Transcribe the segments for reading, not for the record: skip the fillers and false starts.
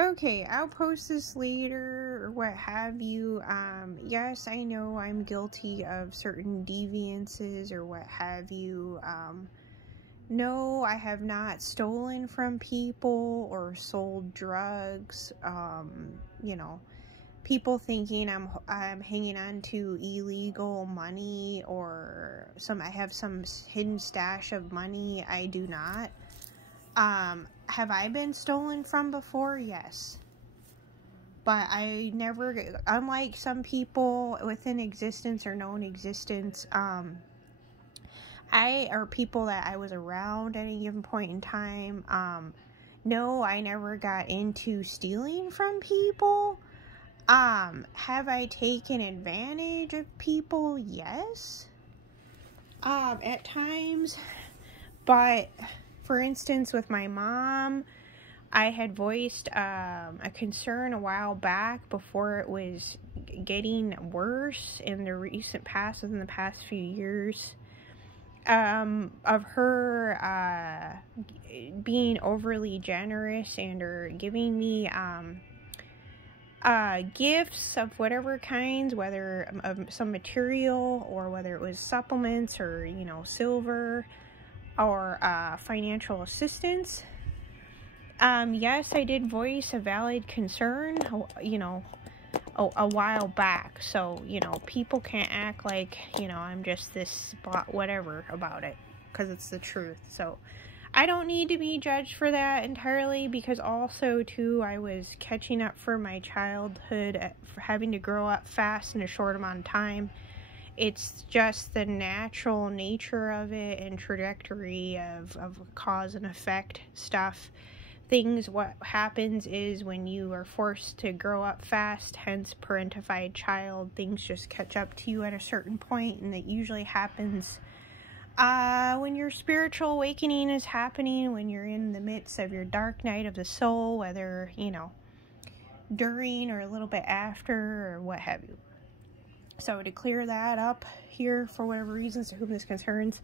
Okay, I'll post this later or what have you. Yes, I know I'm guilty of certain deviances or what have you. No, I have not stolen from people or sold drugs. You know, people thinking I'm hanging on to illegal money or I have some hidden stash of money. I do not. Have I been stolen from before? Yes. But I never, unlike some people within existence or known existence, or people that I was around at any given point in time, no, I never got into stealing from people. Have I taken advantage of people? Yes. At times, but for instance, with my mom, I had voiced a concern a while back before it was getting worse in the recent past, within the past few years, of her being overly generous and or giving me gifts of whatever kinds, whether of some material or whether it was supplements or, you know, silver or financial assistance. Yes, I did voice a valid concern, you know, a while back. So, you know, people can't act like, you know, I'm just this whatever about it, because it's the truth. So I don't need to be judged for that entirely, because also too, I was catching up for my childhood, for having to grow up fast in a short amount of time. It's just the natural nature of it and trajectory of cause and effect stuff. What happens is when you are forced to grow up fast, hence parentified child, things just catch up to you at a certain point, and that usually happens when your spiritual awakening is happening, when you're in the midst of your dark night of the soul, whether, you know, during or a little bit after or what have you. So to clear that up here, for whatever reasons to whom this concerns.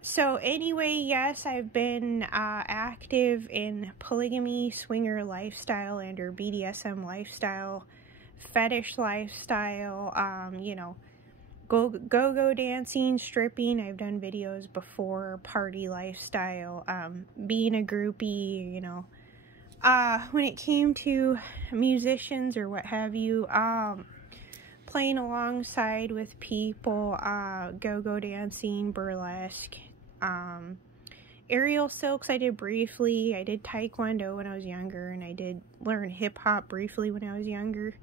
So anyway, yes, I've been active in polygamy, swinger lifestyle, and or BDSM lifestyle, fetish lifestyle, you know, go-go dancing, stripping. I've done videos before, party lifestyle, being a groupie, you know. When it came to musicians or what have you, playing alongside with people, go-go dancing, burlesque, aerial silks I did briefly. I did taekwondo when I was younger, and I did learn hip-hop briefly when I was younger.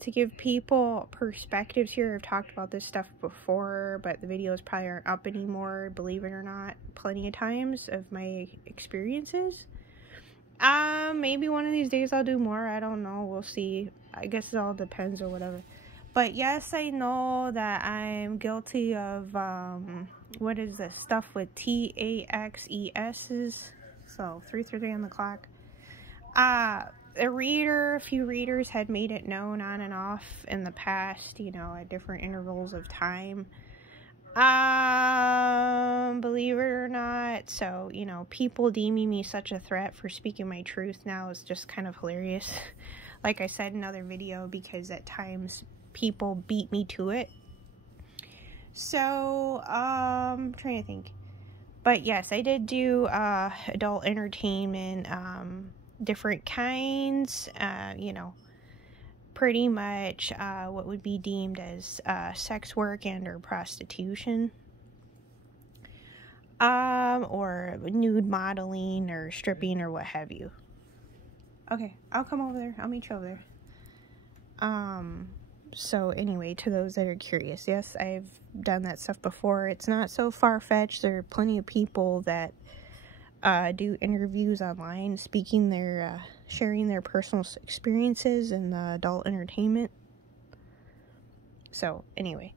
To give people perspectives here, I've talked about this stuff before, but the videos probably aren't up anymore, believe it or not, plenty of times of my experiences. Maybe one of these days I'll do more. I don't know. We'll see. I guess it all depends or whatever. But yes, I know that I'm guilty of, what is this stuff with TAXESs? So, 3:33 on the clock. A few readers had made it known on and off in the past, you know, at different intervals of time. Believe it or not. So, you know, people deeming me such a threat for speaking my truth now is just kind of hilarious. Like I said in another video, because at times people beat me to it. So, I'm trying to think. But yes, I did do adult entertainment, different kinds, you know, pretty much what would be deemed as sex work and or prostitution, or nude modeling or stripping or what have you. Okay, I'll come over there. I'll meet you over there. So anyway, to those that are curious, yes, I've done that stuff before. It's not so far-fetched. There are plenty of people that do interviews online, sharing their personal experiences in adult entertainment. So anyway,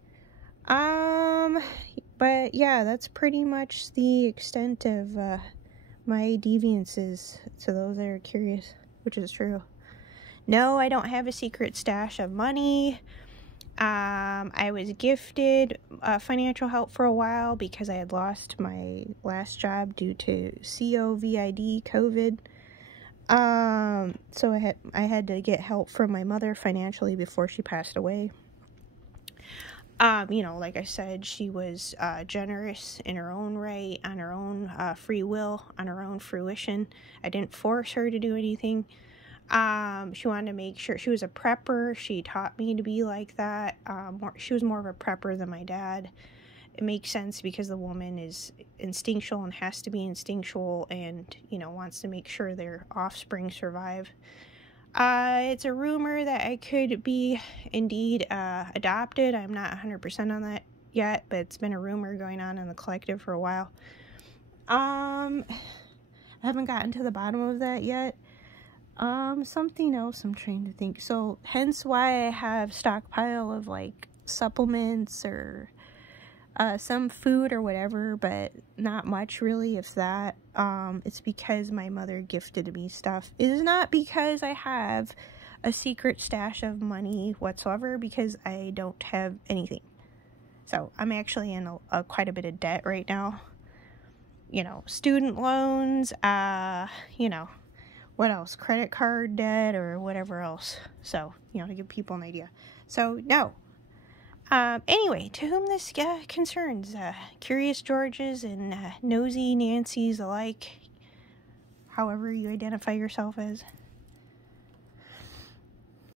but yeah, that's pretty much the extent of my deviances, to those that are curious, which is true. No, I don't have a secret stash of money. I was gifted financial help for a while because I had lost my last job due to COVID. So I had to get help from my mother financially before she passed away. Like I said, she was generous in her own right, on her own free will, on her own fruition. I didn't force her to do anything. She wanted to make sure. She was a prepper. She taught me to be like that. She was more of a prepper than my dad. It makes sense because the woman is instinctual and has to be instinctual and, wants to make sure their offspring survive. It's a rumor that I could be indeed adopted. I'm not 100% on that yet, but it's been a rumor going on in the collective for a while. I haven't gotten to the bottom of that yet. Something else I'm trying to think. So, hence why I have stockpile of, like, supplements or some food or whatever, but not much really, if that. It's because my mother gifted me stuff. It is not because I have a secret stash of money whatsoever, because I don't have anything. So, I'm actually in quite a bit of debt right now. Student loans, what else? Credit card debt or whatever else. So, to give people an idea. So, no. Anyway, to whom this concerns, Curious Georges and Nosy Nancy's alike, however you identify yourself as.